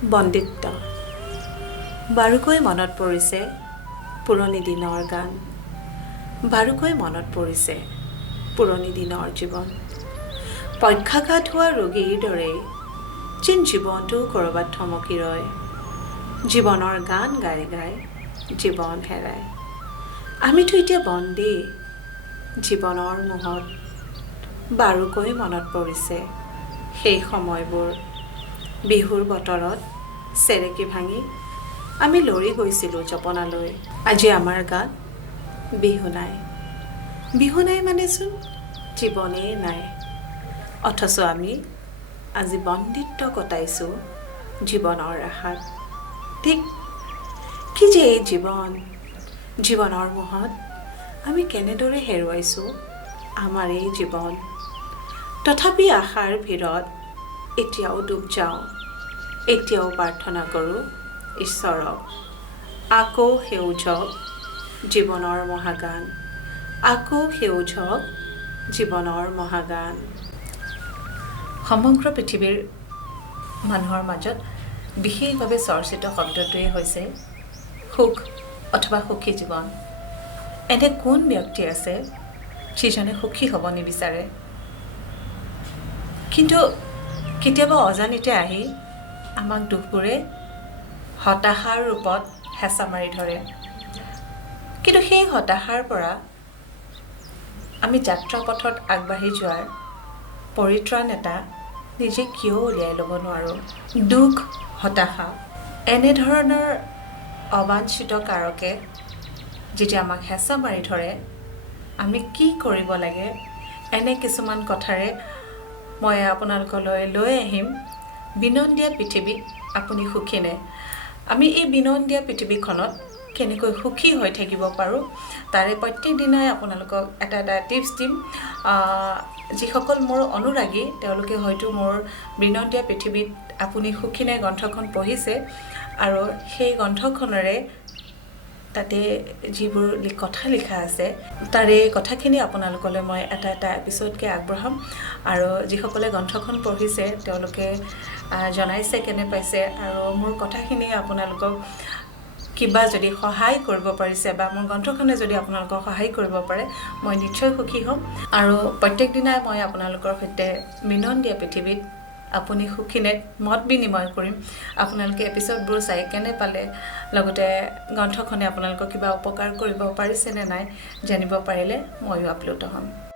বন্দিত্ব বাৰুকৈ মনত পৰিছে পুৰণি দিনৰ গান বাৰুকৈ মনত পৰিছে পুৰণি দিনৰ জীৱন পক্ষাঘাত হোৱা ৰোগীৰ দৰে যেন জীৱনটো ক'ৰবাত থমকি ৰয় জীৱনৰ গান গাই গাই জীৱন হেৰায় আমিতো এতিয়া বন্দী জীৱনৰ মোহত বাৰুকৈ মনত পৰিছে সেই সময়বোৰ বিহুৰ বতৰত চেৰেকি ভাঙি আমি লৰি গৈছিলোঁ জপনালৈ আজি আমাৰ গাত বিহু নাই মানেচোন জীৱনেই নাই অথচ আমি আজি বন্দিত্ব কটাইছোঁ জীৱনৰ আশাত ঠিক কি যে এই জীৱনৰ মোহত আমি কেনেদৰে হেৰুৱাইছোঁ আমাৰ এই জীৱন তথাপি আশাৰ ভিৰত এতিয়াও ডুব যাওঁ এতিয়াও প্ৰাৰ্থনা কৰোঁ ঈশ্বৰক আকৌ সেউজক জীৱনৰ মহাগান আকৌ সেউজক জীৱনৰ মহাগান সমগ্ৰ পৃথিৱীৰ মানুহৰ মাজত বিশেষভাৱে চৰ্চিত শব্দটোৱে হৈছে সুখ অথবা সুখী জীৱন এনে কোন ব্যক্তি আছে যিজনে সুখী হ'ব নিবিচাৰে কিন্তু কেতিয়াবা অজানিতে আহি আমাক দুখবোৰে হতাশাৰ ৰূপত হেঁচা মাৰি ধৰে কিন্তু সেই হতাশাৰ পৰা আমি যাত্ৰাপথত আগবাঢ়ি যোৱাৰ পৰিত্ৰাণ এটা নিজে কিয় উলিয়াই ল'ব নোৱাৰোঁ দুখ হতাশা এনেধৰণৰ অবাঞ্ছিত কাৰকে যেতিয়া আমাক হেঁচা মাৰি ধৰে আমি কি কৰিব লাগে এনে কিছুমান কথাৰে মই আপোনালোকলৈ লৈ আহিম বিনন্দীয়া পৃথিৱীত আপুনি সুখী নে আমি এই বিনন্দীয়া পৃথিৱীখনত কেনেকৈ সুখী হৈ থাকিব পাৰোঁ তাৰে প্ৰত্যেক দিনাই আপোনালোকক এটা টিপছ দিম যিসকল মোৰ অনুৰাগী তেওঁলোকে হয়তো মোৰ বিনন্দীয়া পৃথিৱীত আপুনি সুখী নে গ্ৰন্থখন পঢ়িছে আৰু সেই গ্ৰন্থখনৰে তাতে যিবোৰ কথা লিখা আছে তাৰে কথাখিনি আপোনালোকলৈ মই এটা এপিছ'ডকৈ আগবঢ়াম আৰু যিসকলে গ্ৰন্থখন পঢ়িছে তেওঁলোকে জনাইছে কেনে পাইছে আৰু মোৰ কথাখিনি আপোনালোকক কিবা যদি সহায় কৰিব পাৰিছে বা মোৰ গ্ৰন্থখনে যদি আপোনালোকক সহায় কৰিব পাৰে মই নিশ্চয় সুখী হ'ম আৰু প্ৰত্যেক দিনাই মই আপোনালোকৰ সৈতে বিনন্দীয়া পৃথিৱীত আপুনি সুখীনে মত বিনিময় কৰিম আপোনালোকে এপিছ'ডবোৰ চাই কেনে পালে লগতে গ্ৰন্থখনে আপোনালোকক কিবা উপকাৰ কৰিব পাৰিছেনে নাই জানিব পাৰিলে ময়ো আপ্লুত হ'ম